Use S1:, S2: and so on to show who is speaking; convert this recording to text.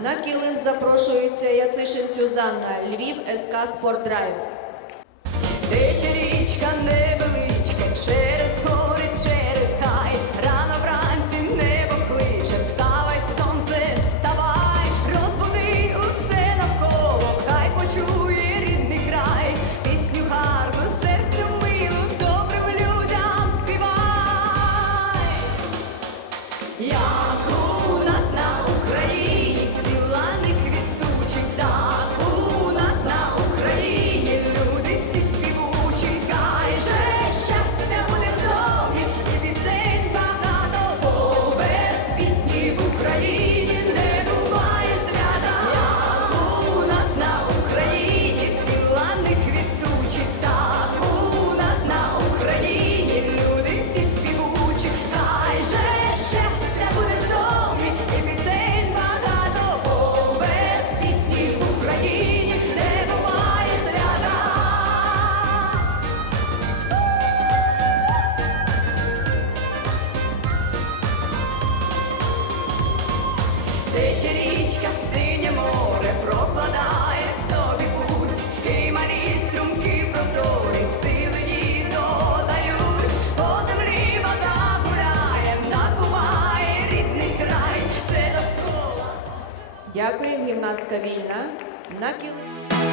S1: На килим запрошується Яцишин Сюзанна, Львів, СК Спортдрайв.
S2: Тече річка невеличка, через гори, через хай. Рано вранці небо кличе, вставай, сонце, вставай, розбуди усе навколо, хай почує рідний край, пісню гарну, серцю милу, добрим людям співай. Як Тече синє море, прокладає собі путь, і малі струмки прозорі, сили їй додають, по землі вода гуляє, набуває рідний край, все довкола.
S1: Дякую, гімнастка вільна. На килим.